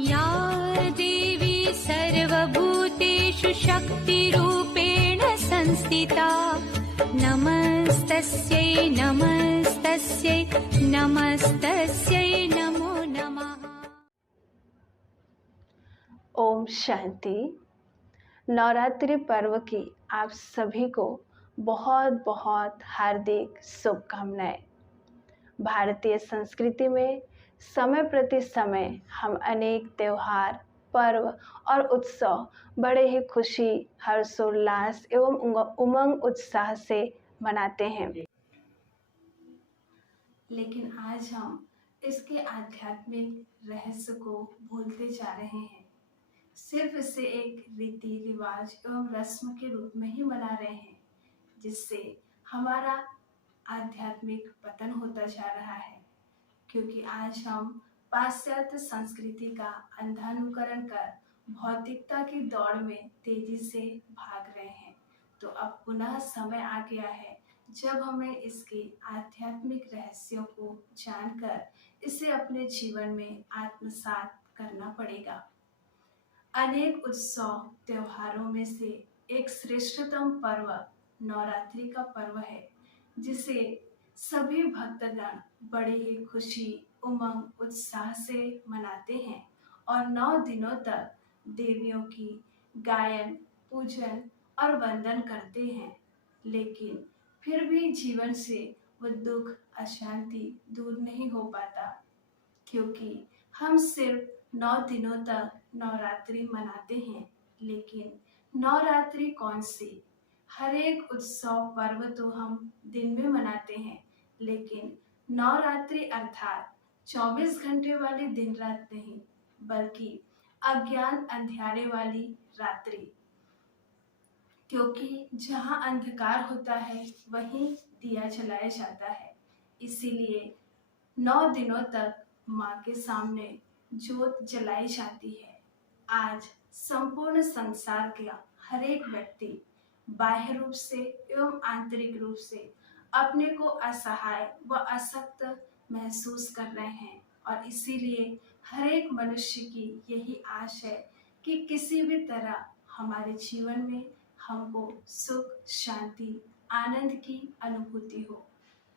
या देवी सर्वभूतेषु शक्तिरूपेण संस्थिता नमस्तस्यै नमस्तस्यै नमस्तस्यै नमो नमः। ओम शांति। नवरात्रि पर्व की आप सभी को बहुत बहुत हार्दिक शुभकामनाएं। भारतीय संस्कृति में समय प्रति समय हम अनेक त्योहार, पर्व और उत्सव बड़े ही खुशी, हर्षोल्लास एवं उमंग उत्साह से मनाते हैं। लेकिन आज हम इसके आध्यात्मिक रहस्य को भूलते जा रहे हैं। सिर्फ इसे एक रीति रिवाज एवं रस्म के रूप में ही मना रहे हैं, जिससे हमारा आध्यात्मिक पतन होता जा रहा है। क्योंकि आज हम पाश्चात्य संस्कृति का अंधानुकरण कर भौतिकता की दौड़ में तेजी से भाग रहे हैं। तो अब पुनः समय आ गया है जब हमें इसके आध्यात्मिक रहस्यों को जानकर इसे अपने जीवन में आत्मसात करना पड़ेगा। अनेक उत्सव त्योहारों में से एक श्रेष्ठतम पर्व नवरात्रि का पर्व है, जिसे सभी भक्तगण बड़े ही खुशी, उमंग, उत्साह से मनाते हैं और 9 दिनों तक देवियों की गायन, पूजन और वंदन करते हैं। लेकिन फिर भी जीवन से वो दुख, अशांति दूर नहीं हो पाता, क्योंकि हम सिर्फ 9 दिनों तक नवरात्रि मनाते हैं। लेकिन नवरात्रि कौन सी? हर एक उत्सव पर्व तो हम दिन में मनाते हैं, लेकिन नवरात्रि अर्थात 24 घंटे वाली दिन रात नहीं, बल्कि अज्ञान अंधियारे वाली रात्रि। क्योंकि जहाँ अंधकार होता है वहीं दिया जलाया जाता है। इसीलिए 9 दिनों तक माँ के सामने ज्योत जलाई जाती है। आज संपूर्ण संसार का हर एक व्यक्ति बाह्य रूप से एवं आंतरिक रूप से अपने को असहाय व अशक्त महसूस कर रहे हैं, और इसीलिए हर एक मनुष्य की यही आश है कि किसी भी तरह हमारे जीवन में हमको सुख, शांति, आनंद की अनुभूति हो।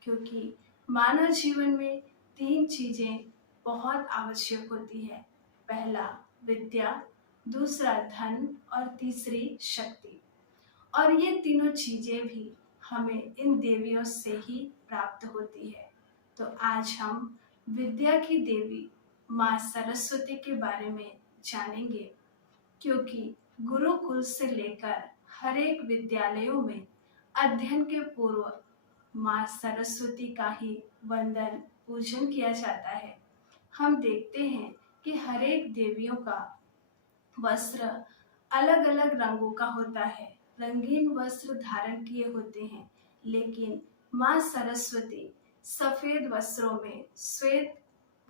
क्योंकि मानव जीवन में 3 चीजें बहुत आवश्यक होती है। पहला विद्या, दूसरा धन और तीसरी शक्ति। और ये तीनों चीजें भी हमें इन देवियों से ही प्राप्त होती है। तो आज हम विद्या की देवी माँ सरस्वती के बारे में जानेंगे, क्योंकि गुरुकुल से लेकर हर एक विद्यालयों में अध्ययन के पूर्व माँ सरस्वती का ही वंदन, पूजन किया जाता है। हम देखते हैं कि हर एक देवियों का वस्त्र अलग अलग रंगों का होता है, रंगीन वस्त्र धारण किए होते हैं। लेकिन माँ सरस्वती सफेद वस्त्रों में श्वेत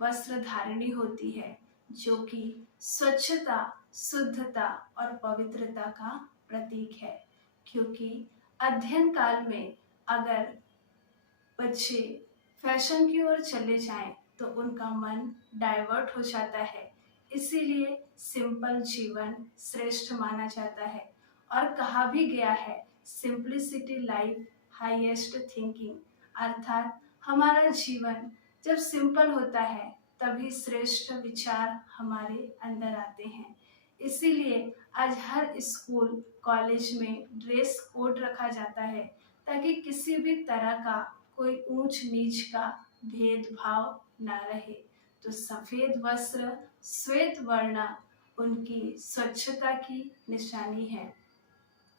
वस्त्र धारणी होती है, जो कि स्वच्छता, शुद्धता और पवित्रता का प्रतीक है। क्योंकि अध्ययन काल में अगर बच्चे फैशन की ओर चले जाएं तो उनका मन डाइवर्ट हो जाता है। इसीलिए सिंपल जीवन श्रेष्ठ माना जाता है, और कहा भी गया है सिंप्लिसिटी लाइफ हाईएस्ट थिंकिंग, अर्थात हमारा जीवन जब सिंपल होता है तभी श्रेष्ठ विचार हमारे अंदर आते हैं। इसीलिए आज हर स्कूल, कॉलेज में ड्रेस कोड रखा जाता है, ताकि किसी भी तरह का कोई ऊंच नीच का भेदभाव न रहे। तो सफेद वस्त्र, श्वेत वर्ण उनकी स्वच्छता की निशानी है।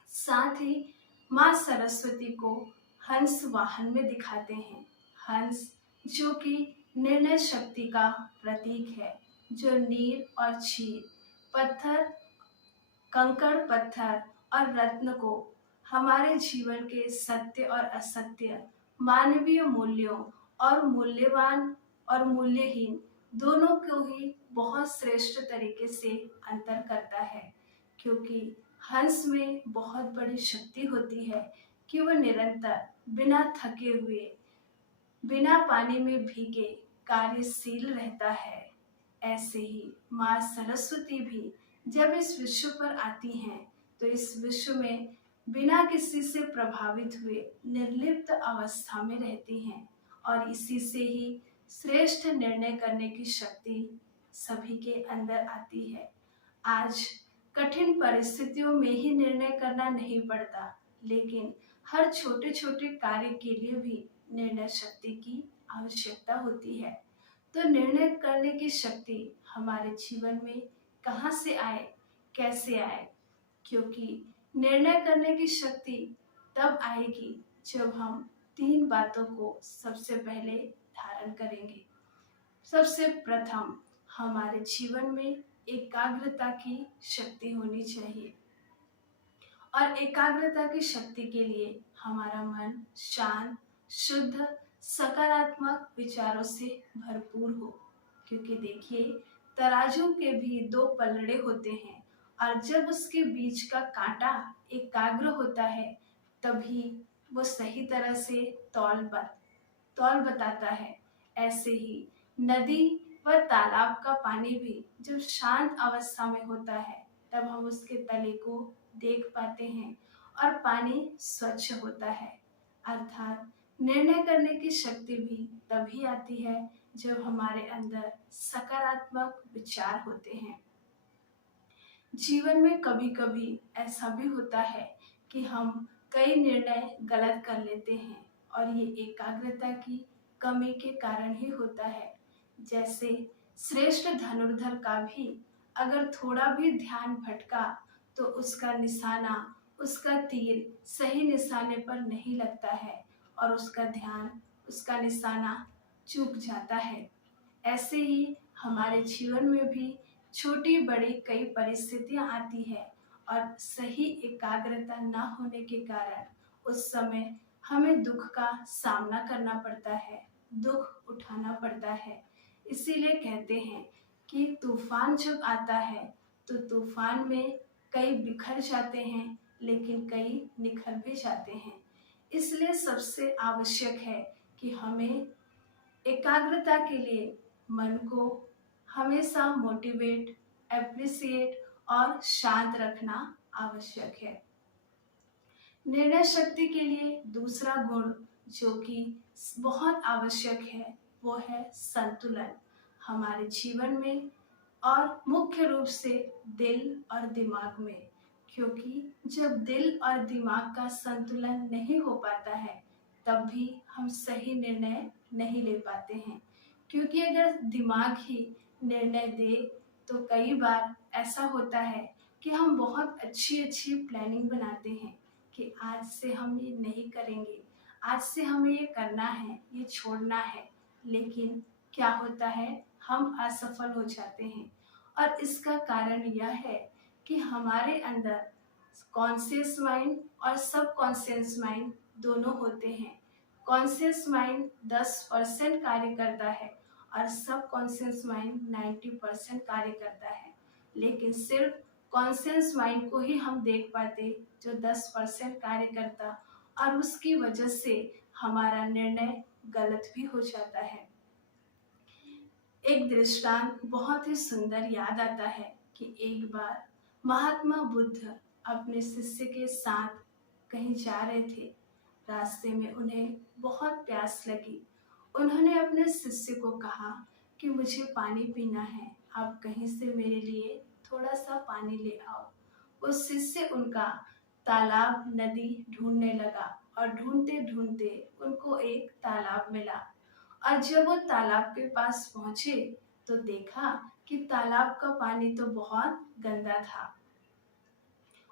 साथ ही माँ सरस्वती को हंस वाहन में दिखाते हैं। हंस जो कि निर्णय शक्ति का प्रतीक है, जो नीर और चीर, पत्थर, कंकड़ पत्थर और रत्न को हमारे जीवन के सत्य और असत्य, मानवीय मूल्यों और मूल्यवान और मूल्यहीन दोनों को ही बहुत श्रेष्ठ तरीके से अंतर करता है। क्योंकि हंस में बहुत बड़ी शक्ति होती है कि वह निरंतर बिना थके हुए, बिना पानी में भीगे कार्यशील रहता है। ऐसे ही माँ सरस्वती भी जब इस विश्व पर आती हैं तो इस विश्व में बिना किसी से प्रभावित हुए निर्लिप्त अवस्था में रहती हैं और इसी से ही श्रेष्ठ निर्णय करने की शक्ति सभी के अंदर आती है। आज कठिन परिस्थितियों में ही निर्णय करना नहीं पड़ता, लेकिन हर छोटे छोटे कार्य के लिए भी निर्णय शक्ति की आवश्यकता होती है। तो निर्णय करने की शक्ति हमारे जीवन में कहाँ से आए, कैसे आए? क्योंकि निर्णय करने की शक्ति तब आएगी जब हम 3 बातों को सबसे पहले धारण करेंगे। सबसे प्रथम हमारे जीवन में एकाग्रता की शक्ति होनी चाहिए और एकाग्रता की शक्ति के लिए हमारा मन शांत, शुद्ध, सकारात्मक विचारों से भरपूर हो। क्योंकि देखिए, तराजू के भी 2 पलड़े होते हैं और जब उसके बीच का कांटा एकाग्र होता है तभी वो सही तरह से तौल बताता है। ऐसे ही नदी व तालाब का पानी भी जब शांत अवस्था में होता है तब हम उसके तले को देख पाते हैं और पानी स्वच्छ होता है। अर्थात निर्णय करने की शक्ति भी तभी आती है जब हमारे अंदर सकारात्मक विचार होते हैं। जीवन में कभी कभी ऐसा भी होता है कि हम कई निर्णय गलत कर लेते हैं और ये एकाग्रता की कमी के कारण ही होता है। जैसे श्रेष्ठ धनुर्धर का भी अगर थोड़ा भी ध्यान भटका तो उसका निशाना, उसका तीर सही निशाने पर नहीं लगता है और उसका ध्यान, उसका निशाना चूक जाता है। ऐसे ही हमारे जीवन में भी छोटी बड़ी कई परिस्थितियां आती है और सही एकाग्रता न होने के कारण उस समय हमें दुख का सामना करना पड़ता है, दुख उठाना पड़ता है। इसीलिए कहते हैं कि तूफान जब आता है तो तूफान में कई बिखर जाते हैं लेकिन कई निखर भी जाते हैं। इसलिए सबसे आवश्यक है कि हमें एकाग्रता के लिए मन को हमेशा मोटिवेट, एप्रिसिएट और शांत रखना आवश्यक है। निर्णय शक्ति के लिए दूसरा गुण जो कि बहुत आवश्यक है वो है संतुलन हमारे जीवन में और मुख्य रूप से दिल और दिमाग में। क्योंकि जब दिल और दिमाग का संतुलन नहीं हो पाता है तब भी हम सही निर्णय नहीं ले पाते हैं। क्योंकि अगर दिमाग ही निर्णय दे तो कई बार ऐसा होता है कि हम बहुत अच्छी प्लानिंग बनाते हैं कि आज से हम ये नहीं करेंगे, आज से हमें ये करना है, ये छोड़ना है, लेकिन क्या होता है, हम असफल हो जाते हैं। और इसका कारण यह है कि हमारे अंदर कॉन्शियस माइंड और सब कॉन्शियस माइंड दोनों होते हैं। कॉन्शियस माइंड 10% कार्य करता है और सब कॉन्शियस माइंड 90% कार्य करता है, लेकिन सिर्फ कॉन्शियस माइंड को ही हम देख पाते जो 10% कार्य करता और उसकी वजह से हमारा निर्णय गलत भी हो जाता है। एक दृष्टांत बहुत ही सुंदर याद आता है कि एक बार महात्मा बुद्ध अपने शिष्य के साथ कहीं जा रहे थे। रास्ते में उन्हें बहुत प्यास लगी। उन्होंने अपने शिष्य को कहा कि मुझे पानी पीना है, आप कहीं से मेरे लिए थोड़ा सा पानी ले आओ। वो शिष्य उनका तालाब, नदी ढूंढने लगा और ढूंढते ढूंढते उनको एक तालाब मिला। और जब वो तालाब के पास पहुंचे तो देखा कि तालाब का पानी तो बहुत गंदा था।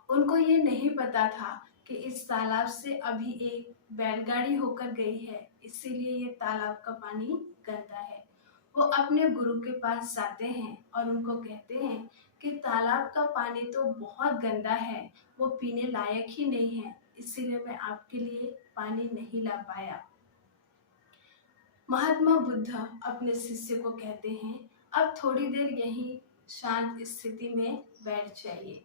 उनको ये नहीं पता था कि इस तालाब से अभी एक बैलगाड़ी होकर गई है, इसीलिए ये तालाब का पानी गंदा है। वो अपने गुरु के पास जाते हैं और उनको कहते हैं कि तालाब का पानी तो बहुत गंदा है, वो पीने लायक ही नहीं है, इसीलिए मैं आपके लिए पानी नहीं ला पाया। महात्मा बुद्ध अपने शिष्य को कहते हैं, अब थोड़ी देर यहीं शांत स्थिति में बैठ जाइए।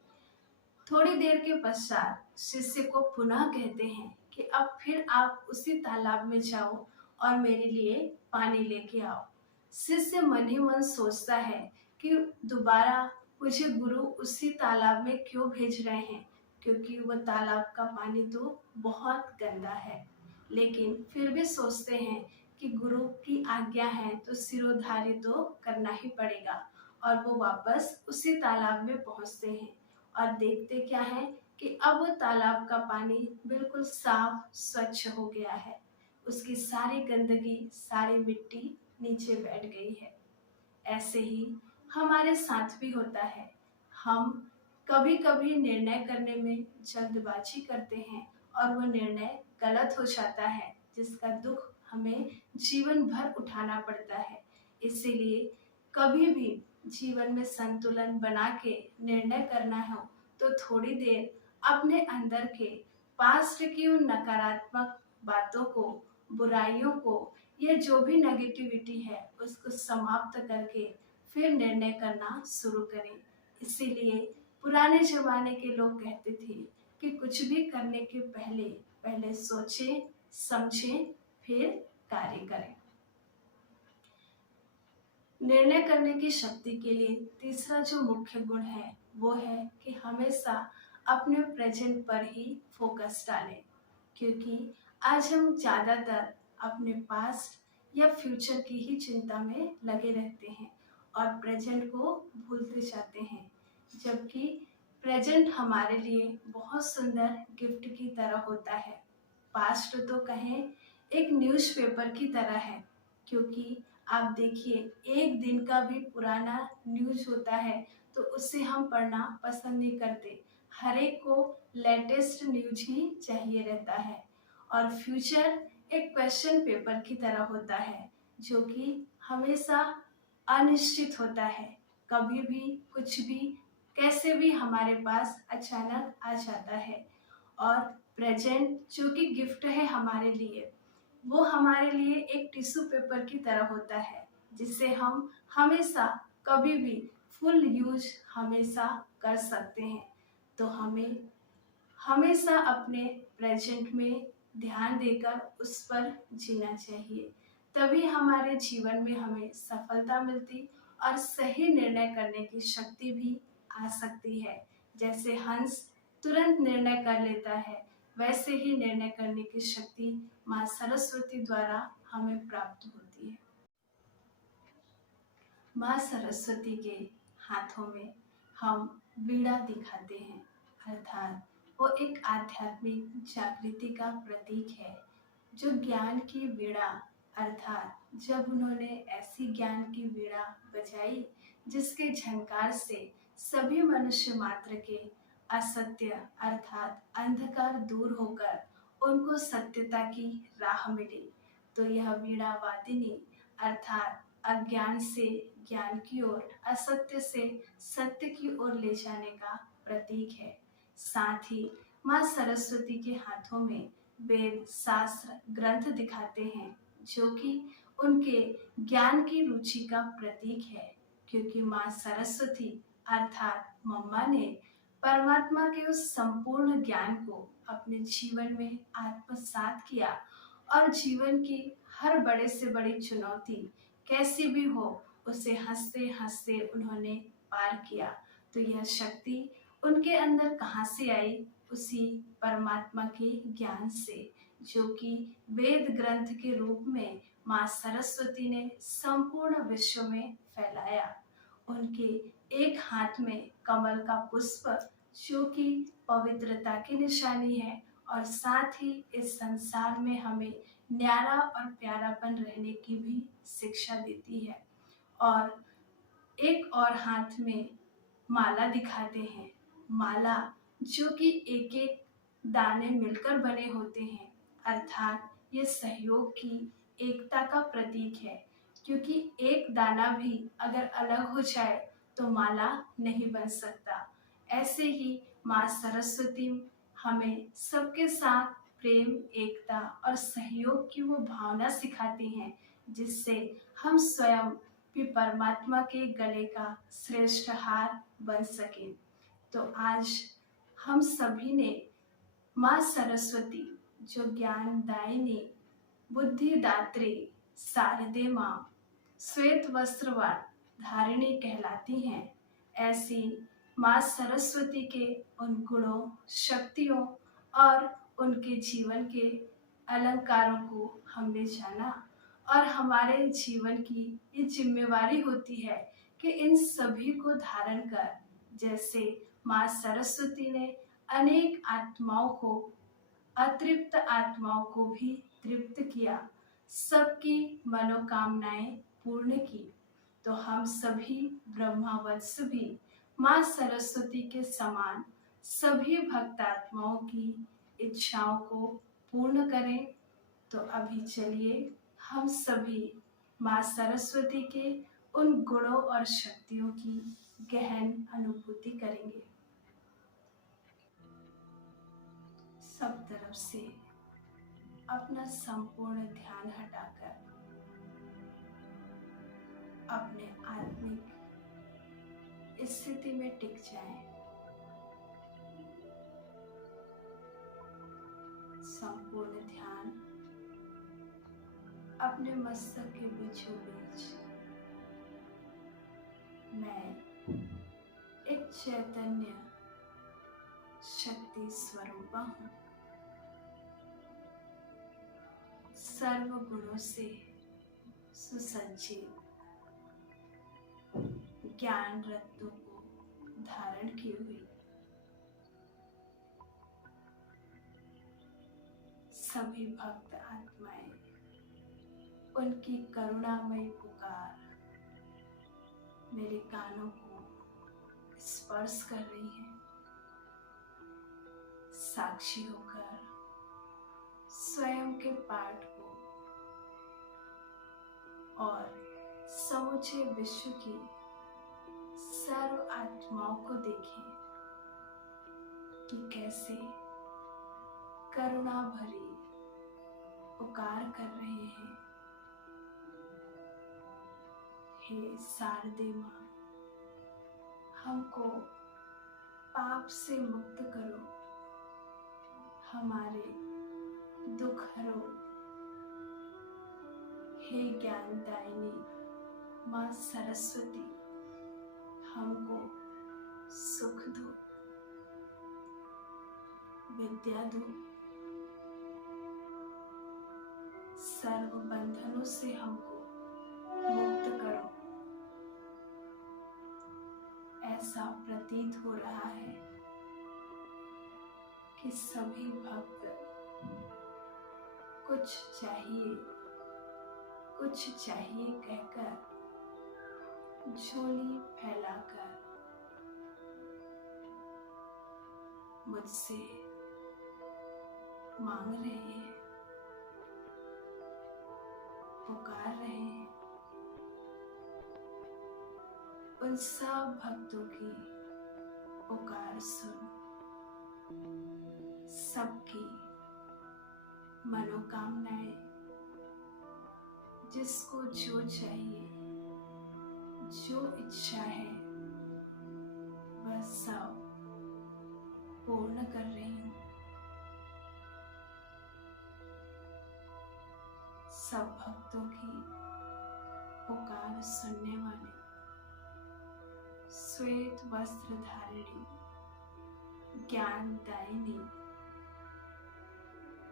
थोड़ी देर के पश्चात शिष्य को पुनः कहते हैं कि अब फिर आप उसी तालाब में जाओ और मेरे लिए पानी लेके आओ। शिष्य मन ही मन सोचता है कि दोबारा मुझे गुरु उसी तालाब में क्यों भेज रहे हैं, क्योंकि वो तालाब का पानी तो बहुत गंदा है। लेकिन फिर भी सोचते हैं कि गुरु की आज्ञा है तो सिरोधार्य तो करना ही पड़ेगा, और वो वापस उसी तालाब में पहुंचते हैं और देखते क्या है कि अब वो तालाब का पानी बिल्कुल साफ स्वच्छ हो गया है। उसकी सारी गंदगी, सारी मिट्टी नीचे बैठ गई है। ऐसे ही हमारे साथ भी होता है। हम कभी कभी निर्णय करने में जल्दबाजी करते हैं और वो निर्णय गलत हो जाता है, जिसका दुख हमें जीवन भर उठाना पड़ता है। इसीलिए कभी भी जीवन में संतुलन बना के निर्णय करना हो तो थोड़ी देर अपने अंदर के पास्ट की उन नकारात्मक बातों को, बुराइयों को, ये जो भी नेगेटिविटी है उसको समाप्त करके फिर निर्णय करना शुरू करें। इसीलिए पुराने जमाने के लोग कहते थे कि कुछ भी करने के पहले पहले सोचें, समझें, फिर कार्य करें। निर्णय करने की शक्ति के लिए तीसरा जो मुख्य गुण है वो है कि हमेशा अपने प्रेजेंट पर ही फोकस डालें, क्योंकि आज हम ज़्यादातर अपने पास्ट या फ्यूचर की ही चिंता में लगे रहते हैं और प्रेजेंट को भूलते जाते हैं, जबकि प्रेजेंट हमारे लिए बहुत सुंदर गिफ्ट की तरह होता है। पास्ट तो कहें एक न्यूज़पेपर की तरह है, क्योंकि आप देखिए एक दिन का भी पुराना न्यूज़ होता है तो उससे हम पढ़ना पसंद नहीं करते। हर एक को लेटेस्ट न्यूज ही चाहिए रहता है। और फ्यूचर एक क्वेश्चन पेपर की तरह होता है, जो कि हमेशा अनिश्चित होता है। कभी भी कुछ भी कैसे भी हमारे पास अचानक आ जाता है। और प्रेजेंट जो कि गिफ्ट है हमारे लिए, वो हमारे लिए एक टिश्यू पेपर की तरह होता है, जिसे हम हमेशा कभी भी फुल यूज हमेशा कर सकते हैं। तो हमें हमेशा अपने प्रेजेंट में ध्यान देकर उस पर जीना चाहिए, तभी हमारे जीवन में हमें सफलता मिलती और सही निर्णय करने की शक्ति भी आ सकती है। जैसे हंस तुरंत निर्णय कर लेता है, वैसे ही निर्णय करने की शक्ति माँ सरस्वती द्वारा हमें प्राप्त होती है। माँ सरस्वती के हाथों में हम वीणा दिखाते हैं, अर्थात वो एक आध्यात्मिक जागृति का प्रतीक है। जो ज्ञान की वीणा, अर्थात जब उन्होंने ऐसी ज्ञान की वीणा बजाई जिसके झनकार से सभी मनुष्य मात्र के असत्य अर्थात अंधकार दूर होकर उनको सत्यता की राह मिली, तो यह वीणा वादिनी अर्थात अज्ञान से ज्ञान की ओर, असत्य से सत्य की ओर ले जाने का प्रतीक है। साथ ही माँ सरस्वती के हाथों में वेद, शास्त्र, ग्रंथ दिखाते हैं, जो कि उनके ज्ञान की रुचि का प्रतीक है। क्योंकि माँ सरस्वती अर्थात मम्मा ने परमात्मा के उस संपूर्ण ज्ञान को अपने जीवन में आत्मसात किया और जीवन की हर बड़े से बड़ी चुनौती कैसी भी हो उसे हंसते हंसते उन्होंने पार किया। तो यह शक्ति उनके अंदर कहाँ से आई? उसी परमात्मा के ज्ञान से, जो कि वेद ग्रंथ के रूप में माँ सरस्वती ने संपूर्ण विश्व में फैलाया। उनके एक हाथ में कमल का पुष्प, जो कि पवित्रता की निशानी है और साथ ही इस संसार में हमें न्यारा और प्यारापन रहने की भी शिक्षा देती है। और एक और हाथ में माला दिखाते हैं, माला जो कि एक एक दाने मिलकर बने होते हैं, अर्थात ये सहयोग की, एकता का प्रतीक है। क्योंकि एक दाना भी अगर अलग हो जाए तो माला नहीं बन सकता। ऐसे ही माँ सरस्वती हमें सबके साथ प्रेम, एकता और सहयोग की वो भावना सिखाती हैं, जिससे हम स्वयं भी परमात्मा के गले का श्रेष्ठ हार बन सके। तो आज हम सभी ने माँ सरस्वती, जो ज्ञानदायिनी, बुद्धिदात्री, शारदे माँ, श्वेत वस्त्रवान, धारिणी कहलाती हैं, ऐसी माँ सरस्वती के उन गुणों, शक्तियों और उनके जीवन के अलंकारों को हमने जाना और हमारे जीवन की ये जिम्मेवारी होती है कि इन सभी को धारण कर, जैसे माँ सरस्वती ने अनेक आत्माओं को, अतृप्त आत्माओं को भी तृप्त किया, सबकी मनोकामनाएं पूर्ण की, तो हम सभी ब्रह्मावत्स भी माँ सरस्वती के समान सभी भक्तात्माओं की इच्छाओं को पूर्ण करें। तो अभी चलिए हम सभी माँ सरस्वती के उन गुणों और शक्तियों की गहन अनुभूति करेंगे। सब तरफ से अपना संपूर्ण ध्यान हटाकर अपने आत्मिक स्थिति में टिक जाएं। संपूर्ण ध्यान अपने मस्तक के बीचों बीच। मैं एक चैतन्य शक्ति स्वरूपा हूँ, सर्व गुणों से सुसज्जित, ज्ञान रत्नों को धारण की हुई, सभी भक्त आत्माएं उनकी करुणामयी पुकार मेरे कानों को स्पर्श कर रही है। साक्षी होकर स्वयं के पाठ को और समूचे विश्व की सर्व आत्माओं को देखें कि कैसे करुणा भरी पुकार कर रहे हैं। हे शारदे माँ, हमको पाप से मुक्त करो, हमारे दुख हरो। हे ज्ञानदायिनी माँ सरस्वती, हमको सुख दो, विद्या दो, सर्व बंधनों से हमको मुक्त करो। ऐसा प्रतीत हो रहा है कि सभी भक्त कुछ चाहिए कहकर झोली फैलाकर मुझसे मांग रहे हैं, पुकार रहे हैं। उन सब भक्तों की पुकार सुन, सबकी मनोकामनाएं, जिसको जो चाहिए, जो इच्छा है, वह सब पूर्ण कर रही हूँ। सब भक्तों की पुकार सुनने वाले श्वेत वस्त्र धारिणी, ज्ञानदायिनी,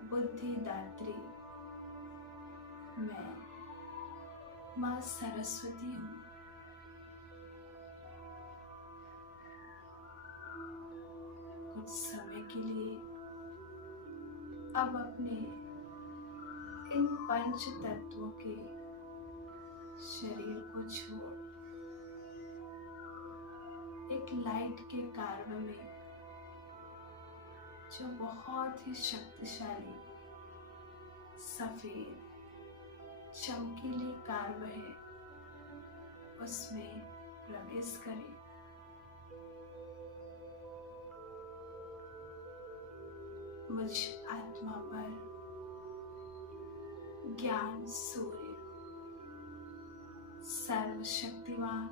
बुद्धिदात्री मैं माँ सरस्वती हूँ। कुछ समय के लिए अब अपने इन पंच तत्वों के शरीर को छोड़ एक लाइट के कार्य में, जो बहुत ही शक्तिशाली सफेद चमकीली कार्य है, उसमें प्रवेश करें। मुझ आत्मा पर ज्ञान सूर्य, सर्वशक्तिवान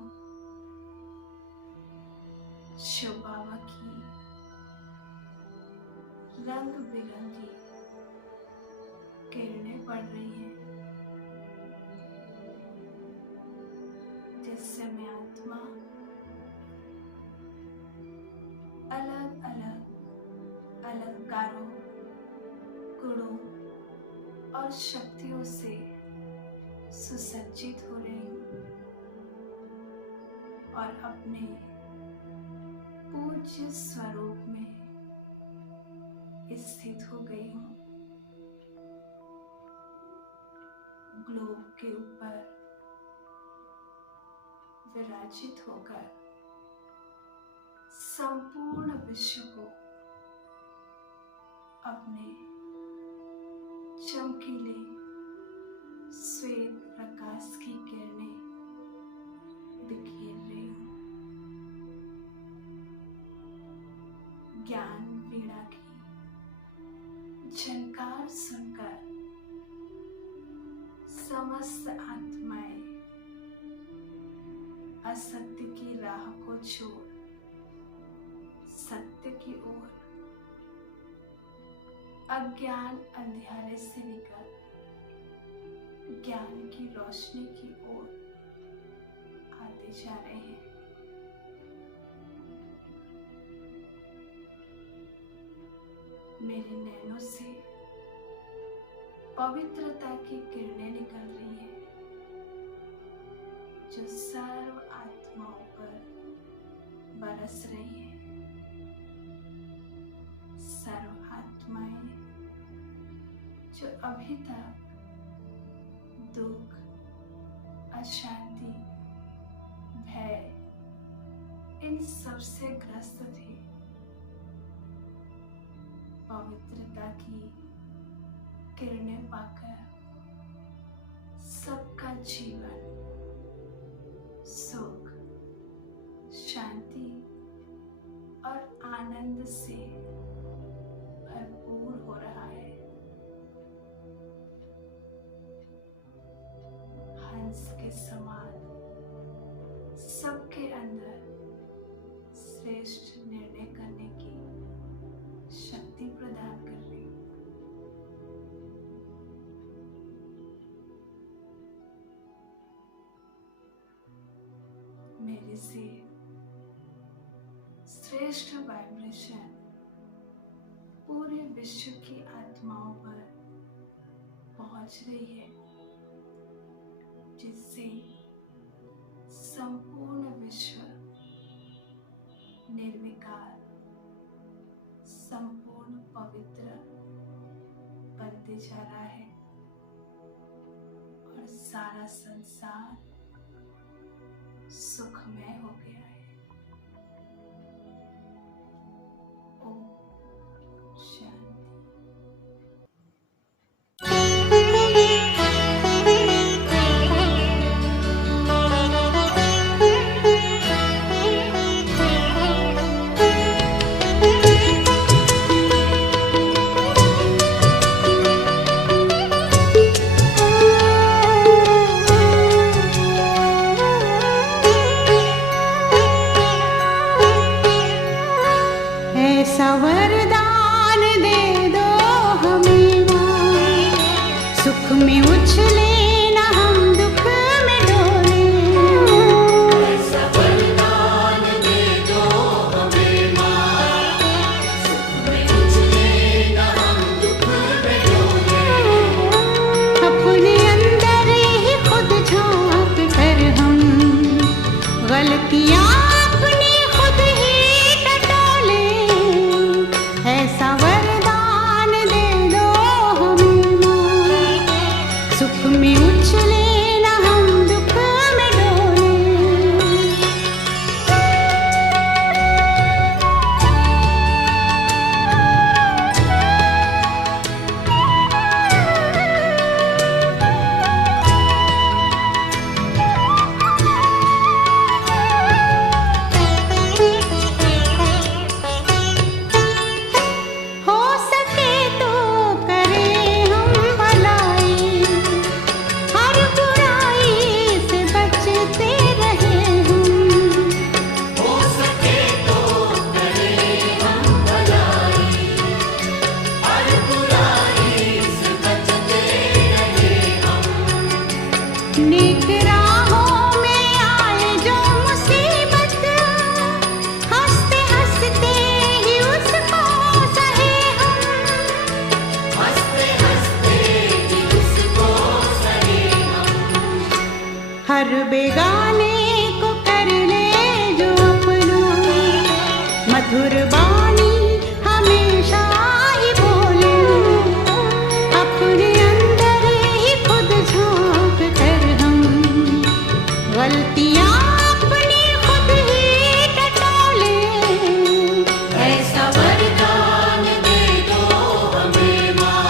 शोभावा की रंग बिरंगी किरणें पड़ रही हैं, रहस्यमय आत्मा अलग अलग अलंकारों, गुणों और शक्तियों से सुसज्जित हो रही हूँ और अपने पूज्य स्वरूप में स्थित हो गई हूँ। ग्लोब के ऊपर विराजित होकर संपूर्ण विश्व को अपने चमकीले श्वेत प्रकाश की किरणें बिखेर रही हूँ। ज्ञान वीणा की झनकार सुनकर समस्त आत्माएं असत्य की राह को छोड़ सत्य की ओर, अज्ञान अंधियारे से निकल ज्ञान की रोशनी की ओर आते जा रहे हैं। मेरे नैनों से पवित्रता की किरणें निकल रही हैं, जो सर्व आत्माओं पर बरस रही हैं। सर्व आत्माएं जो अभी तक दुख, अशांति, भय इन सब से ग्रस्त थे, पवित्रता की किरणें पाकर सबका जीवन सुख, शांति और आनंद से भरपूर हो रहा है। हंस के समान सबके अंदर श्रेष्ठ निर्णय करने की शक्ति प्रदान कर रही हूँ। मेरे से श्रेष्ठ वाइब्रेशन पूरे विश्व की आत्माओं पर पहुंच रही है, जिससे संपूर्ण विश्व निर्विकार, संपूर्ण पवित्र बनते जा रहा है और सारा संसार सुखमय हो गया है। ओम शांति। ऐसा वरदान दे दो हमें माँ, सुख में उछले न हम दुख में डोले। ऐसा वरदान दे दो हमें माँ, सुख में उछले न हम दुख में डोले। अपने अंदर ही खुद झांक कर हम गलतियाँ हर बेगाने को कर ले जो अपना, मधुर बानी हमेशा ही बोले, अपने अंदर ही खुद झांक कर हम गलतियां अपनी खुद ही टटोले। ऐसा वरदान दे दो हमें माँ,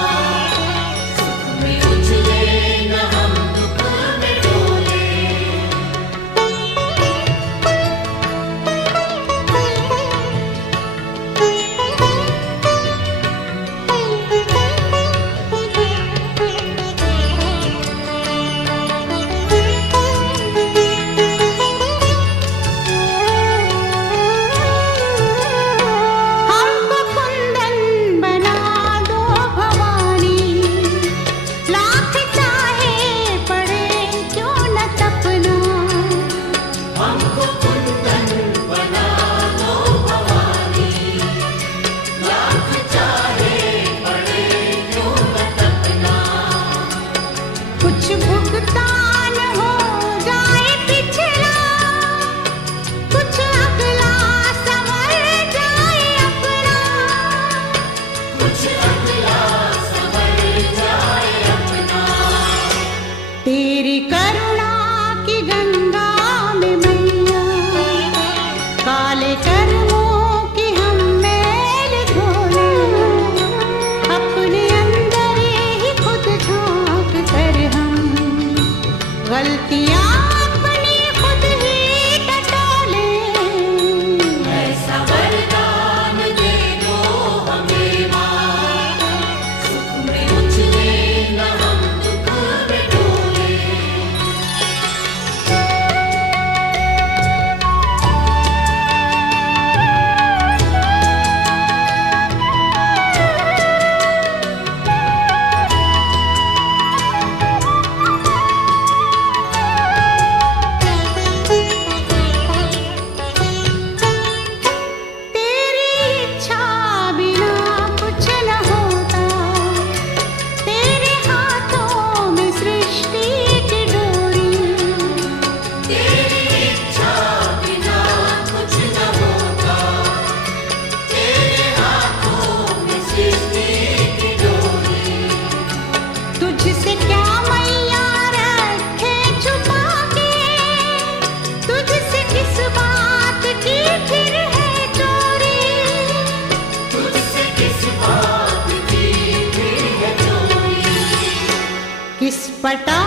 सुख में उछले न हम दुख में डोले। हमको कुंदन बना दो भवानी, लाख चाहे पड़े क्यों न तपना। हमको कुंदन बना दो भवानी, लाख चाहे पड़े क्यों न तपना। कुछ भुगतान हो जाए पिछला, कुछ अगला संवर जाए अपना, कुछ अगला संवर जाए अपना। तेरी करुणा की गंगा में मैया, काले कर्मों की हम मैल धोले, अपने अंदर ही खुद झांक कर हम गलतियां अपनी खुद ही टटोले। ऐसा वरदान दे दो हमें माँ, सुख में उछले न हम दुख में डोले। तेरी इच्छा बिना कुछ न होता, तेरे हाथों में सृष्टि की डोरी। तेरी इच्छा बिना कुछ न होता, तेरे हाथों में सृष्टि की डोरी। तुझसे क्या मैया रखे छुपा के, तुझसे किस बात की फिर है चोरी। तुझसे किस बात की फिर है चोरी। किस पटा